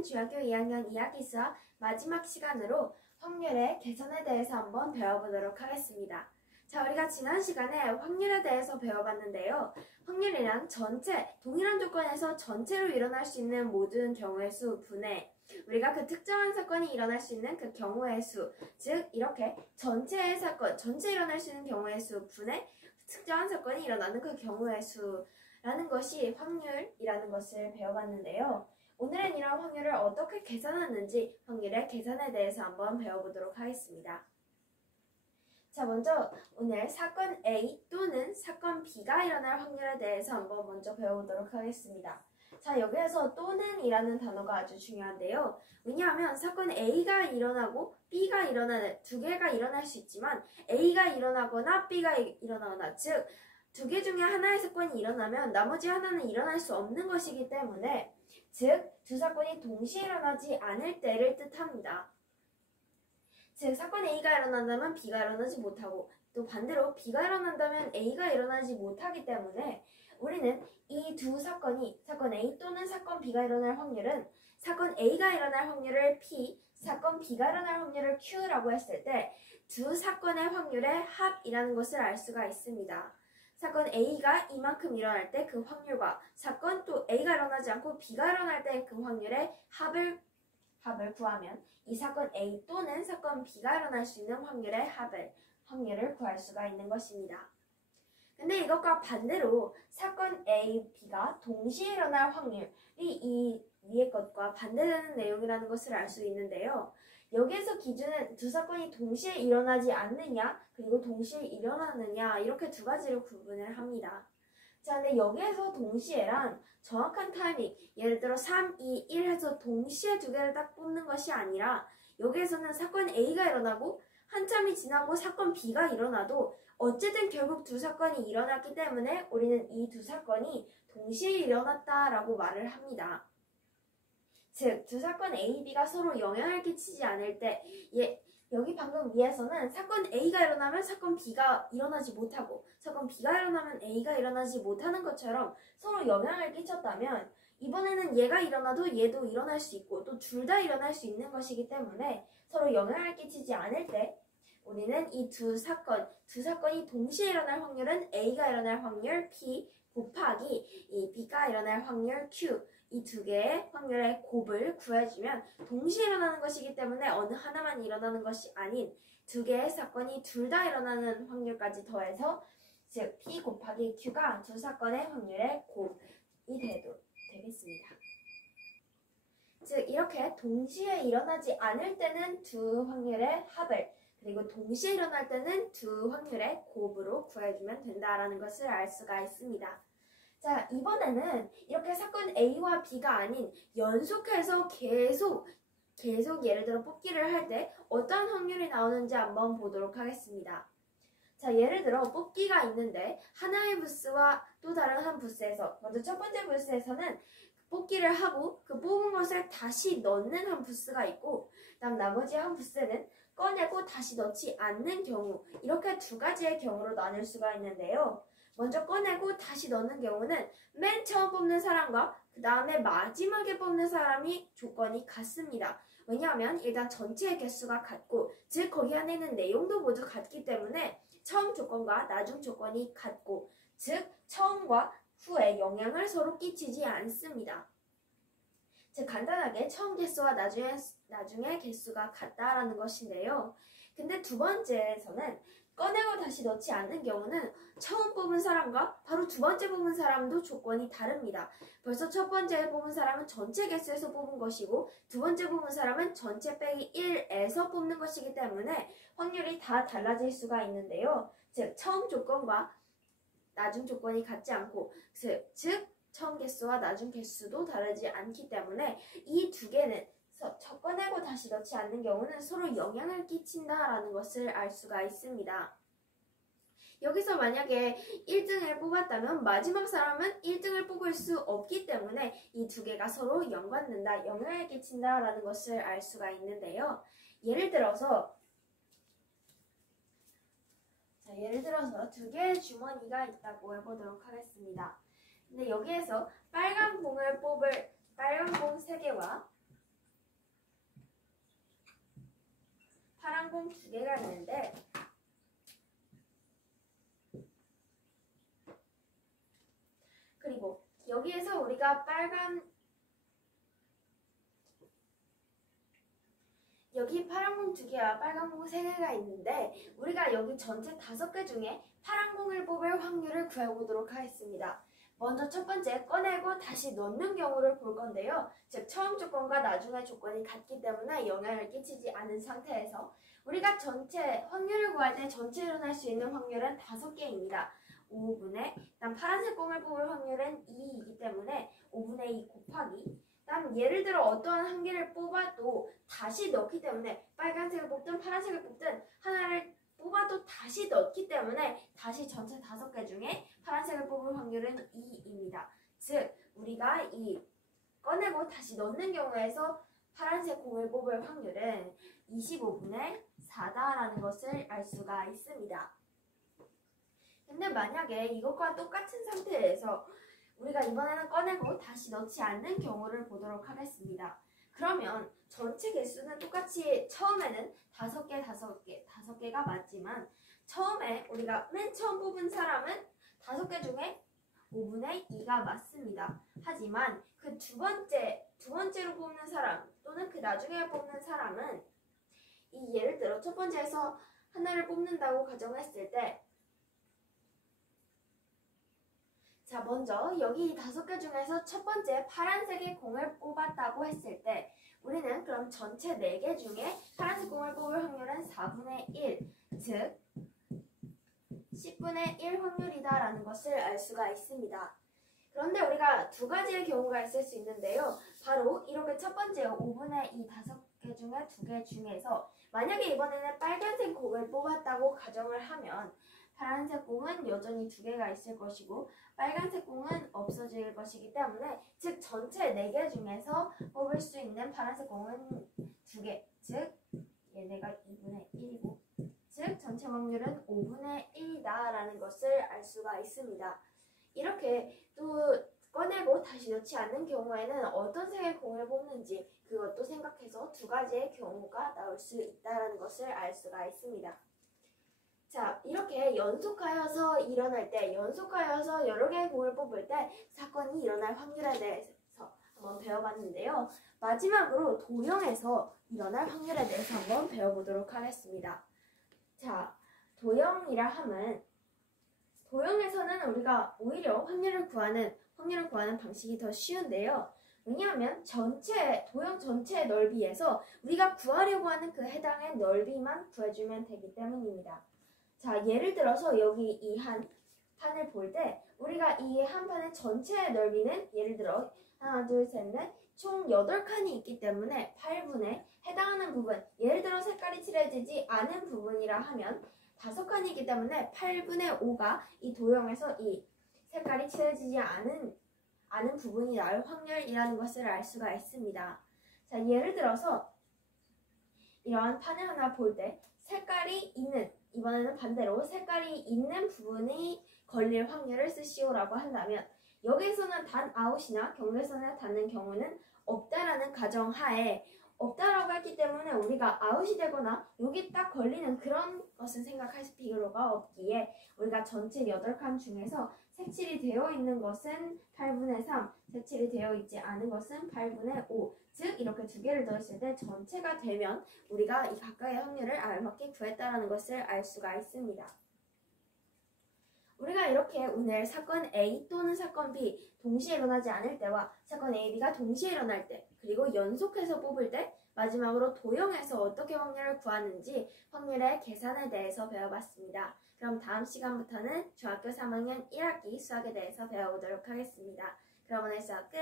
오늘은 중학교 2학년 2학기 수학 마지막 시간으로 확률의 계산에 대해서 한번 배워보도록 하겠습니다. 자, 우리가 지난 시간에 확률에 대해서 배워봤는데요. 확률이란 전체, 동일한 조건에서 전체로 일어날 수 있는 모든 경우의 수 분의 우리가 그 특정한 사건이 일어날 수 있는 그 경우의 수, 즉 이렇게 전체의 사건, 전체 일어날 수 있는 경우의 수 분의 특정한 사건이 일어나는 그 경우의 수라는 것이 확률이라는 것을 배워봤는데요. 오늘은 이런 확률을 어떻게 계산하는지 확률의 계산에 대해서 한번 배워보도록 하겠습니다. 자, 먼저 오늘 사건 A 또는 사건 B가 일어날 확률에 대해서 한번 먼저 배워보도록 하겠습니다. 자, 여기에서 또는 이라는 단어가 아주 중요한데요. 왜냐하면 사건 A가 일어나고 B가 일어나는 두 개가 일어날 수 있지만 A가 일어나거나 B가 일어나거나 즉 두 개 중에 하나의 사건이 일어나면 나머지 하나는 일어날 수 없는 것이기 때문에 즉 두 사건이 동시에 일어나지 않을 때를 뜻합니다. 즉 사건 A가 일어난다면 B가 일어나지 못하고 또 반대로 B가 일어난다면 A가 일어나지 못하기 때문에 우리는 이 두 사건이 사건 A 또는 사건 B가 일어날 확률은 사건 A가 일어날 확률을 P, 사건 B가 일어날 확률을 Q라고 했을 때 두 사건의 확률의 합이라는 것을 알 수가 있습니다. 사건 A가 이만큼 일어날 때 그 확률과 사건 또 A가 일어나지 않고 B가 일어날 때 그 확률의 합을 구하면 이 사건 A 또는 사건 B가 일어날 수 있는 확률의 확률을 구할 수가 있는 것입니다. 근데 이것과 반대로 사건 A, B가 동시에 일어날 확률이 이 위의 것과 반대되는 내용이라는 것을 알 수 있는데요. 여기에서 기준은 두 사건이 동시에 일어나지 않느냐 그리고 동시에 일어나느냐 이렇게 두 가지로 구분을 합니다. 자, 근데 여기에서 동시에란 정확한 타이밍, 예를 들어 3, 2, 1 해서 동시에 두 개를 딱 뽑는 것이 아니라 여기에서는 사건 A가 일어나고 한참이 지나고 사건 B가 일어나도 어쨌든 결국 두 사건이 일어났기 때문에 우리는 이 두 사건이 동시에 일어났다라고 말을 합니다. 즉, 두 사건 A, B가 서로 영향을 끼치지 않을 때 여기 방금 위에서는 사건 A가 일어나면 사건 B가 일어나지 못하고 사건 B가 일어나면 A가 일어나지 못하는 것처럼 서로 영향을 끼쳤다면 이번에는 얘가 일어나도 얘도 일어날 수 있고 또 둘 다 일어날 수 있는 것이기 때문에 서로 영향을 끼치지 않을 때 우리는 이 두 사건이 동시에 일어날 확률은 A가 일어날 확률 P 곱하기 이 B가 일어날 확률 Q 이 두 개의 확률의 곱을 구해주면 동시에 일어나는 것이기 때문에 어느 하나만 일어나는 것이 아닌 두 개의 사건이 둘 다 일어나는 확률까지 더해서 즉 P 곱하기 Q가 두 사건의 확률의 곱이 되겠습니다. 즉 이렇게 동시에 일어나지 않을 때는 두 확률의 합을 그리고 동시에 일어날 때는 두 확률의 곱으로 구해주면 된다라는 것을 알 수가 있습니다. 자, 이번에는 이렇게 사건 A와 B가 아닌 연속해서 계속 예를 들어 뽑기를 할 때 어떤 확률이 나오는지 한번 보도록 하겠습니다. 자, 예를 들어 뽑기가 있는데 하나의 부스와 또 다른 한 부스에서 먼저 첫 번째 부스에서는 뽑기를 하고 그 뽑은 것을 다시 넣는 한 부스가 있고 그다음 나머지 한 부스는 꺼내고 다시 넣지 않는 경우 이렇게 두 가지의 경우로 나눌 수가 있는데요. 먼저 꺼내고 다시 넣는 경우는 맨 처음 뽑는 사람과 그 다음에 마지막에 뽑는 사람이 조건이 같습니다. 왜냐하면 일단 전체의 개수가 같고 즉 거기 안에 있는 내용도 모두 같기 때문에 처음 조건과 나중 조건이 같고 즉 처음과 후에 영향을 서로 끼치지 않습니다. 즉 간단하게 처음 개수와 나중에 개수가 같다라는 것인데요. 근데 두 번째에서는 꺼내고 다시 넣지 않는 경우는 처음 뽑은 사람과 바로 두 번째 뽑은 사람도 조건이 다릅니다. 벌써 첫 번째 뽑은 사람은 전체 개수에서 뽑은 것이고 두 번째 뽑은 사람은 전체 빼기 1에서 뽑는 것이기 때문에 확률이 다 달라질 수가 있는데요. 즉 처음 조건과 나중 조건이 같지 않고 즉 처음 개수와 나중 개수도 다르지 않기 때문에 이 두 개는 꺼내고 다시 넣지 않는 경우는 서로 영향을 끼친다라는 것을 알 수가 있습니다. 여기서 만약에 1등을 뽑았다면 마지막 사람은 1등을 뽑을 수 없기 때문에 이 두 개가 서로 연관된다, 영향을 끼친다라는 것을 알 수가 있는데요. 예를 들어서 두 개의 주머니가 있다고 해보도록 하겠습니다. 근데 여기에서 빨간 봉 3개와 파란 공 2개가 있는데 그리고 여기에서 우리가 여기 파란 공 2개와 빨간 공 3개가 있는데 우리가 여기 전체 5개 중에 파란 공을 뽑을 확률을 구해보도록 하겠습니다. 먼저 첫 번째 꺼내고 다시 넣는 경우를 볼 건데요. 즉 처음 조건과 나중의 조건이 같기 때문에 영향을 끼치지 않은 상태에서 우리가 전체 확률을 구할 때 전체 일어날 수 있는 확률은 5개입니다. 5분의 일단 파란색 공을 뽑을 확률은 2이기 때문에 5분의 2 곱하기 다음 예를 들어 어떠한 한 개를 뽑아도 다시 넣기 때문에 빨간색을 뽑든 파란색을 뽑든 하나를 뽑아도 다시 넣기 때문에 다시 전체 5개 중에 파란색을 뽑을 확률은 2입니다. 즉 우리가 이 꺼내고 다시 넣는 경우에서 파란색 공을 뽑을 확률은 25분의 4다라는 것을 알 수가 있습니다. 근데 만약에 이것과 똑같은 상태에서 우리가 이번에는 꺼내고 다시 넣지 않는 경우를 보도록 하겠습니다. 그러면 전체 개수는 똑같이 처음에는 5개가 맞지만 처음에 우리가 맨 처음 뽑은 사람은 5개 중에 5분의 2가 맞습니다. 하지만 그 두 번째로 뽑는 사람 또는 그 나중에 뽑는 사람은 이 예를 들어 첫 번째에서 하나를 뽑는다고 가정했을 때 자, 먼저 여기 5개 중에서 첫 번째 파란색의 공을 뽑았다고 했을 때 우리는 그럼 전체 4개 중에 파란색 공을 뽑을 확률은 4분의 1, 즉 10분의 1 확률이다라는 것을 알 수가 있습니다. 그런데 우리가 두 가지의 경우가 있을 수 있는데요. 바로 이렇게 첫 번째 5분의 2 5개 중에 2개 중에서 만약에 이번에는 빨간색 공을 뽑았다고 가정을 하면 파란색 공은 여전히 2개가 있을 것이고 빨간색 공은 없어질 것이기 때문에 즉 전체 4개 중에서 뽑을 수 있는 파란색 공은 2개, 즉 얘네가 2분의 1이고 즉 전체 확률은 5분의 1이다라는 것을 알 수가 있습니다. 이렇게 또 꺼내고 다시 넣지 않는 경우에는 어떤 색의 공을 뽑는지 그것도 생각해서 두 가지의 경우가 나올 수 있다는 것을 알 수가 있습니다. 자, 이렇게 연속하여서 일어날 때, 연속하여서 여러 개의 공을 뽑을 때 사건이 일어날 확률에 대해서 한번 배워봤는데요. 마지막으로 도형에서 일어날 확률에 대해서 한번 배워보도록 하겠습니다. 자, 도형이라 함은 도형에서는 우리가 오히려 확률을 구하는 방식이 더 쉬운데요. 왜냐하면 도형 전체의 넓이에서 우리가 구하려고 하는 그 해당의 넓이만 구해주면 되기 때문입니다. 자, 예를 들어서 여기 이 한 판을 볼 때 우리가 이 한 판의 전체의 넓이는 예를 들어 하나, 둘, 셋, 넷 총 8칸이 있기 때문에 8분의 해당하는 부분, 예를 들어 색깔이 칠해지지 않은 부분이라 하면 5칸이기 때문에 8분의 5가 이 도형에서 이 색깔이 칠해지지 않은 부분이 나올 확률이라는 것을 알 수가 있습니다. 자, 예를 들어서 이러한 판을 하나 볼 때 색깔이 있는, 이번에는 반대로 색깔이 있는 부분이 걸릴 확률을 쓰시오라고 한다면 여기에서는 단 아웃이나 경계선에 닿는 경우는 없다라는 가정하에 없다라고 했기 때문에 우리가 아웃이 되거나 여기 딱 걸리는 그런 것은 생각할 필요가 없기에 우리가 전체 8칸 중에서 색칠이 되어 있는 것은 8분의 3, 색칠이 되어 있지 않은 것은 8분의 5, 즉 이렇게 두 개를 더했을 때 전체가 되면 우리가 이 각각의 확률을 알맞게 구했다는 것을 알 수가 있습니다. 우리가 이렇게 오늘 사건 A 또는 사건 B 동시에 일어나지 않을 때와 사건 A, B가 동시에 일어날 때 그리고 연속해서 뽑을 때 마지막으로 도형에서 어떻게 확률을 구하는지 확률의 계산에 대해서 배워봤습니다. 그럼 다음 시간부터는 중학교 3학년 1학기 수학에 대해서 배워보도록 하겠습니다. 그럼 오늘 수업 끝!